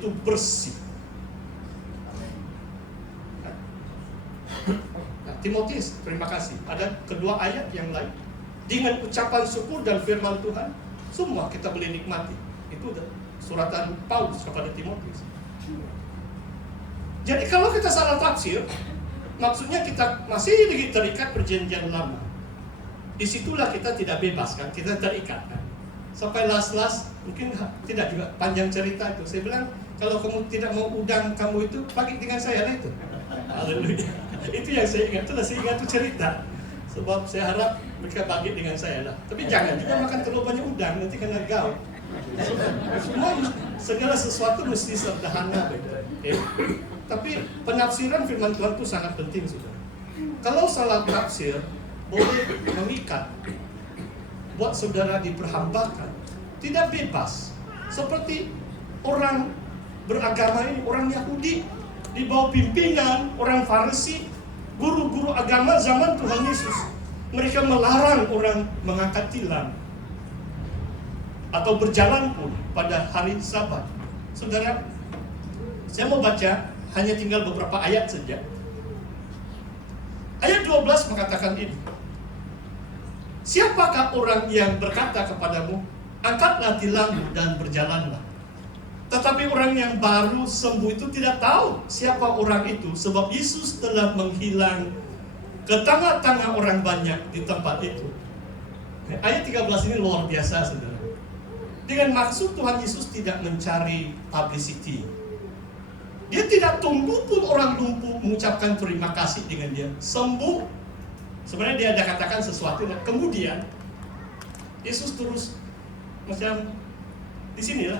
itu bersih. Nah, Timotius, terima kasih. Ada kedua ayat yang lain. Dengan ucapan syukur dan firman Tuhan, semua kita boleh nikmati. Itu suratan Paulus kepada Timotius. Jadi kalau kita salah tafsir, maksudnya kita masih terikat perjanjian lama. Disitulah kita tidak bebas kan, kita terikat kan. Sampai last mungkin tidak juga panjang cerita itu. Saya bilang kalau kamu tidak mau udang kamu itu bagi dengan saya lah itu. Haleluya. Itu yang saya ingat, itulah saya ingat itu cerita. Sebab saya harap mereka bagi dengan saya lah. Tapi jangan juga makan terlalu banyak udang, nanti kena gaul. Semua segala sesuatu mesti sederhana begitu. Tapi penafsiran firman Tuhan itu sangat penting, saudara. Kalau salah tafsir boleh mengikat, buat saudara diperhambakan, tidak bebas. Seperti orang beragama ini, orang Yahudi di bawah pimpinan orang Farisi, guru-guru agama zaman Tuhan Yesus. Mereka melarang orang mengangkat tilam atau berjalan pun pada hari Sabat. Saudara, saya mau baca hanya tinggal beberapa ayat saja. Ayat 12 mengatakan ini. Siapakah orang yang berkata kepadamu, angkatlah tilammu dan berjalanlah. Tetapi orang yang baru sembuh itu tidak tahu siapa orang itu, sebab Yesus telah menghilang ke tengah-tengah orang banyak di tempat itu. Ayat 13 ini luar biasa, saudara. Dengan maksud Tuhan Yesus tidak mencari publicity. Dia tidak tunggu pun orang lumpuh mengucapkan terima kasih dengan dia sembuh. Sebenarnya dia ada katakan sesuatu, nah, kemudian Yesus terus macam di sinilah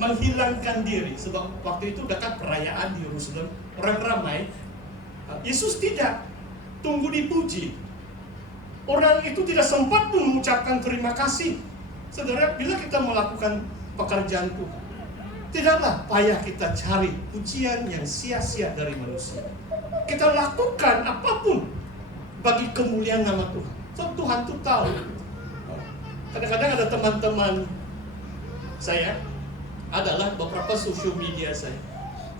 menghilangkan diri, sebab waktu itu dekat perayaan di Yerusalem, orang ramai. Yesus tidak tunggu dipuji. Orang itu tidak sempat pun mengucapkan terima kasih. Saudara, bila kita melakukan pekerjaan Tuhan, tidaklah payah kita cari pujian yang sia-sia dari manusia. Kita lakukan apapun bagi kemuliaan nama Tuhan. So, Tuhan itu tahu. Kadang-kadang ada teman-teman saya adalah beberapa social media saya.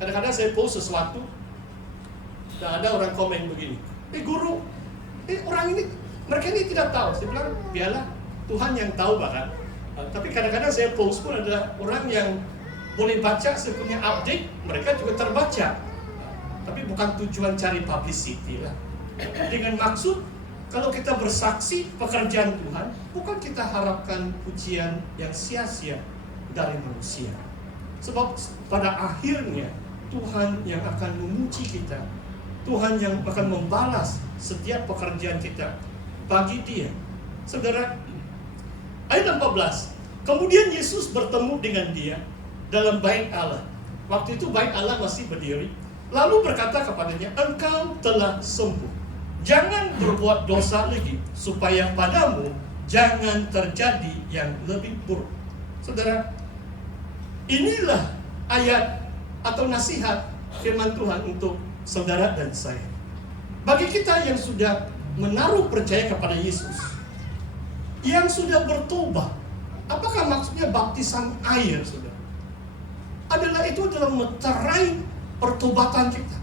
Kadang-kadang saya post sesuatu dan ada orang komen begini, guru, orang ini, mereka ini tidak tahu. Saya bilang, biarlah Tuhan yang tahu bahkan. Tapi kadang-kadang saya post pun ada orang yang boleh baca, saya punya update, mereka juga terbaca. Tapi bukan tujuan cari publicity lah. Dengan maksud, kalau kita bersaksi pekerjaan Tuhan, bukan kita harapkan pujian yang sia-sia dari manusia. Sebab pada akhirnya, Tuhan yang akan memuji kita, Tuhan yang akan membalas setiap pekerjaan kita bagi Dia. Saudara, ayat 14, kemudian Yesus bertemu dengan dia dalam bait Allah. Waktu itu bait Allah masih berdiri. Lalu berkata kepadanya, engkau telah sembuh. Jangan berbuat dosa lagi, supaya padamu jangan terjadi yang lebih buruk. Saudara, inilah ayat atau nasihat firman Tuhan untuk saudara dan saya. Bagi kita yang sudah menaruh percaya kepada Yesus, yang sudah bertobat, apakah maksudnya baptisan air, saudara? Itu adalah meterai pertobatan kita.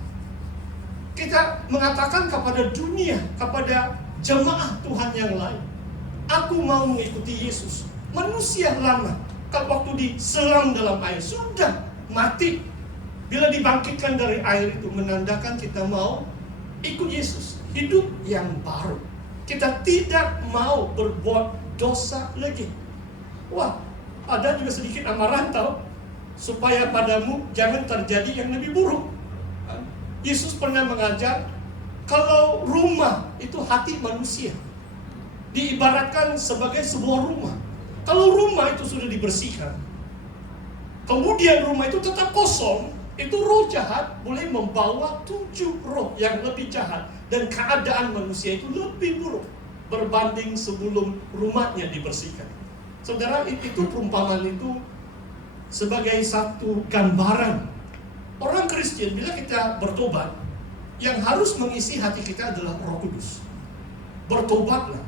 Kita mengatakan kepada dunia, kepada jemaah Tuhan yang lain, aku mau mengikuti Yesus. Manusia lama, kalau waktu diselam dalam air, sudah mati. Bila dibangkitkan dari air itu, menandakan kita mau ikut Yesus, hidup yang baru. Kita tidak mau berbuat dosa lagi. Wah, ada juga sedikit amaran tahu, supaya padamu jangan terjadi yang lebih buruk. Yesus pernah mengajar, kalau rumah itu hati manusia, diibaratkan sebagai sebuah rumah. Kalau rumah itu sudah dibersihkan, kemudian rumah itu tetap kosong, itu roh jahat boleh membawa 7 roh yang lebih jahat, dan keadaan manusia itu lebih buruk berbanding sebelum rumahnya dibersihkan. Saudara, itu perumpamaan itu sebagai satu gambaran. Orang Kristen, bila kita bertobat, yang harus mengisi hati kita adalah Roh Kudus. Bertobatlah,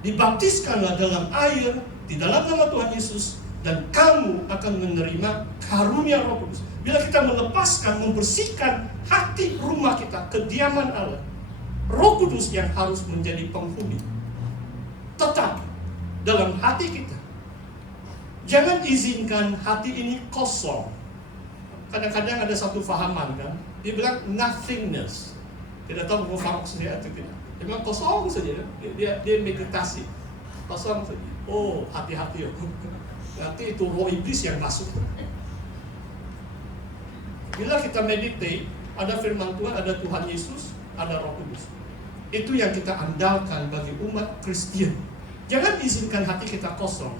dibaptiskanlah dalam air, di dalam nama Tuhan Yesus, dan kamu akan menerima karunia Roh Kudus. Bila kita melepaskan, membersihkan hati rumah kita, kediaman Allah, Roh Kudus yang harus menjadi penghuni tetap dalam hati kita. Jangan izinkan hati ini kosong. Kadang-kadang ada satu fahaman kan, dia bilang nothingness. Tidak tahu mau faham maksudnya atau tidak. Dia bilang kosong saja. Dia meditasi, kosong saja. Oh, hati-hati. Nanti itu roh iblis yang masuk. Bila kita meditate, ada firman Tuhan, ada Tuhan Yesus, ada Roh Kudus. Itu yang kita andalkan bagi umat Kristen. Jangan izinkan hati kita kosong.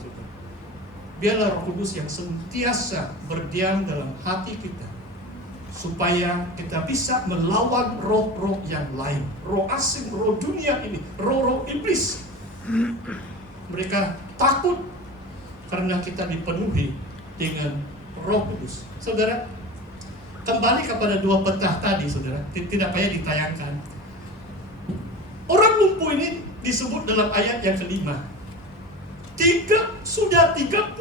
Biarlah Roh Kudus yang sentiasa berdiam dalam hati kita, supaya kita bisa melawan roh-roh yang lain, roh asing, roh dunia ini, roh-roh iblis. Mereka takut karena kita dipenuhi dengan Roh Kudus. Saudara, kembali kepada dua petah tadi, saudara, tidak payah ditayangkan. Orang lumpuh ini disebut dalam ayat yang kelima. Sudah 38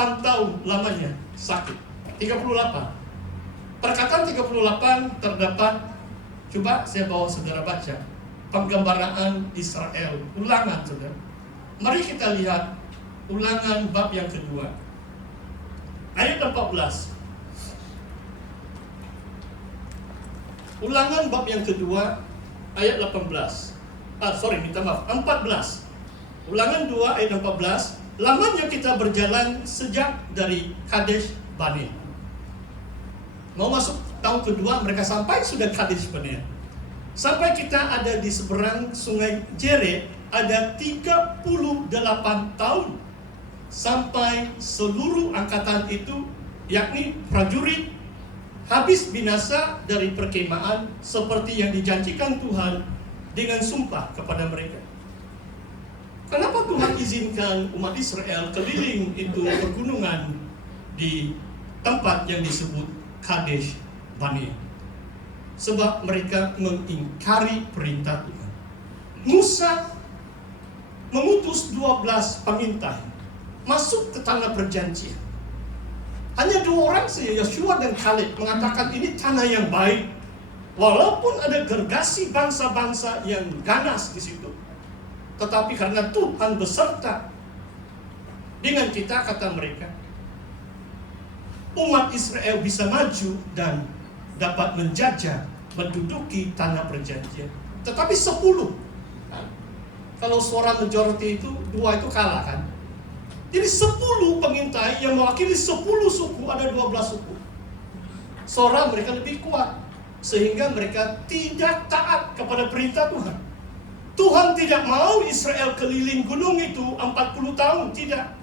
tahun lamanya sakit. 38. Perkataan 38 terdapat, coba saya bawa saudara baca, penggambaraan Israel, ulangan saudara. Mari kita lihat Ulangan bab yang kedua, ayat 14. Ulangan bab yang kedua, ayat 14. 14. Ulangan 2 ayat 14. Lamanya kita berjalan sejak dari Kadesh Barnea. Mau masuk tahun kedua, mereka sampai sudah Kadesh Barnea. Sampai kita ada di seberang sungai Jered, ada 38 tahun. Sampai seluruh angkatan itu, yakni prajurit, habis binasa dari perkemahan seperti yang dijanjikan Tuhan dengan sumpah kepada mereka. Kenapa Tuhan izinkan umat Israel keliling itu pegunungan di tempat yang disebut Kadesh Barnea? Sebab mereka mengingkari perintah Tuhan. Musa mengutus 12 pengintai masuk ke tanah perjanjian. Hanya 2 orang saja, Yosua dan Kaleb, mengatakan ini tanah yang baik. Walaupun ada gergasi bangsa-bangsa yang ganas di situ, tetapi karena Tuhan beserta dengan kita, kata mereka, umat Israel bisa maju dan dapat menjajah, menduduki tanah perjanjian. Tetapi 10, kalau suara majority itu 2 itu kalah kan. Jadi 10 pengintai yang mewakili 10 suku, ada 12 suku. Suara mereka lebih kuat, sehingga mereka tidak taat kepada perintah Tuhan. Tuhan tidak mau Israel keliling gunung itu 40 tahun, tidak.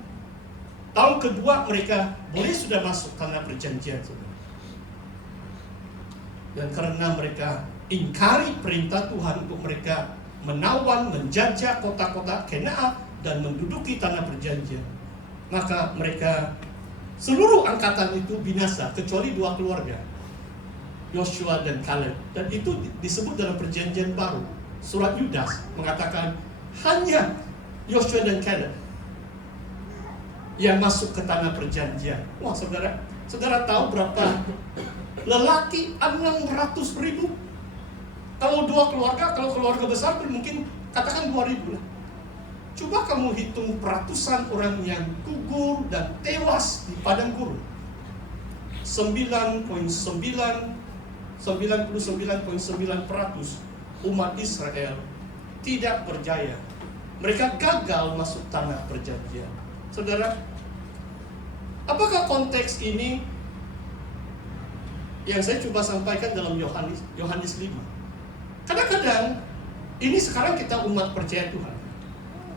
Tahun kedua mereka boleh sudah masuk tanah perjanjian. Dan karena mereka ingkari perintah Tuhan untuk mereka menawan, menjajah kota-kota Kenaan dan menduduki tanah perjanjian, maka mereka, seluruh angkatan itu binasa, kecuali 2 keluarga, Yosua dan Kaleb. Dan itu disebut dalam perjanjian baru. Surat Yudas mengatakan hanya Yosua dan Kaleb yang masuk ke tanah perjanjian. Wah, saudara tahu berapa lelaki? 600.000. Kalau 2 keluarga, kalau keluarga besar mungkin katakan 2.000 lah. Coba kamu hitung ratusan orang yang gugur dan tewas di padang gurun. 99.9% umat Israel tidak berjaya. Mereka gagal masuk tanah perjanjian. Saudara, apakah konteks ini yang saya coba sampaikan dalam Yohanes 5? Kadang-kadang ini sekarang kita umat percaya Tuhan.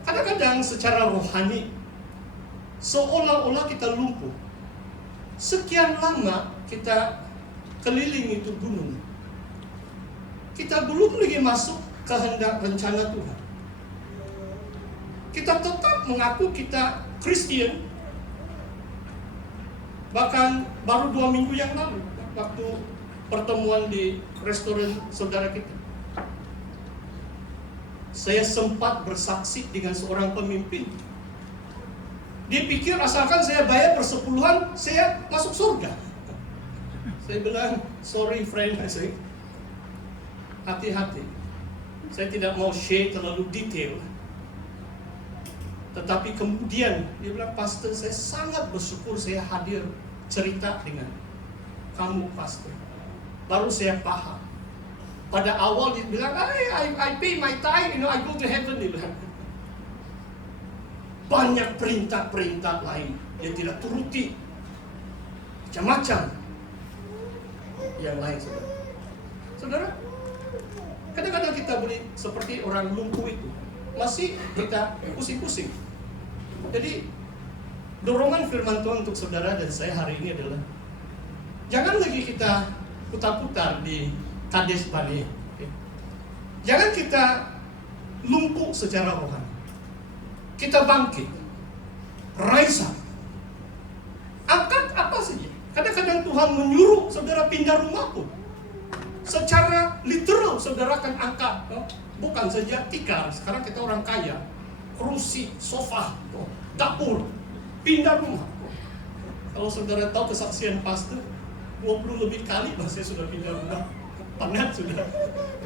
Kadang-kadang secara rohani seolah-olah kita lumpuh. Sekian lama kita keliling itu gunung, kita belum lagi masuk kehendak rencana Tuhan. Kita tetap mengaku kita Kristen. Bahkan baru 2 minggu yang lalu, waktu pertemuan di restoran saudara kita, saya sempat bersaksi dengan seorang pemimpin. Dia pikir asalkan saya bayar persepuluhan, saya masuk surga. Saya bilang, sorry friend, saya hati-hati. Saya tidak mau share terlalu detail. Tetapi kemudian dia bilang, pastor, saya sangat bersyukur saya hadir cerita dengan kamu, pastor. Baru saya paham. Pada awal dia bilang, I pay my tithe, I go to heaven. Dia bilang. Banyak perintah-perintah lain dia tidak turuti. Macam-macam yang lain, saudara. Saudara, kadang-kadang kita boleh seperti orang lumpuh itu, masih kita pusing-pusing. Jadi dorongan firman Tuhan untuk saudara dan saya hari ini adalah, jangan lagi kita putar-putar di Kades Barnea. Jangan kita lumpuh secara rohani. Kita bangkit, rise up, angkat apa saja. Kadang-kadang Tuhan menyuruh saudara pindah rumah pun. Secara literal saudara akan angkat, bukan saja tikar. Sekarang kita orang kaya, kursi, sofa, dapur, pindah rumah. Kalau saudara tahu kesaksian pastor, 20 lebih kali saya sudah pindah rumah. Penat sudah.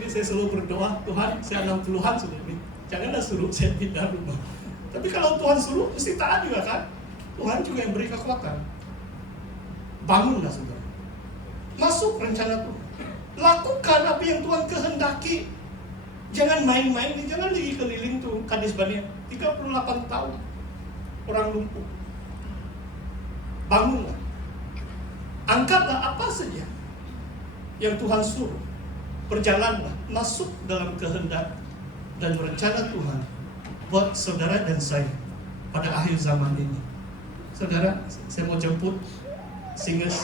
Jadi saya selalu berdoa, Tuhan, saya 60-an sudah ini, janganlah suruh saya pindah rumah. Tapi kalau Tuhan suruh, mesti taat juga kan? Tuhan juga yang beri kekuatan. Bangunlah saudara. Masuk rencana Tuhan. Lakukan apa yang Tuhan kehendaki. Jangan main-main, jangan lagi keliling tuh Kades Barnea. 38 tahun. Orang lumpuh. Bangunlah. Angkatlah apa saja yang Tuhan suruh. Berjalanlah, masuk dalam kehendak dan rencana Tuhan buat saudara dan saya pada akhir zaman ini. Saudara, saya mau jemput singers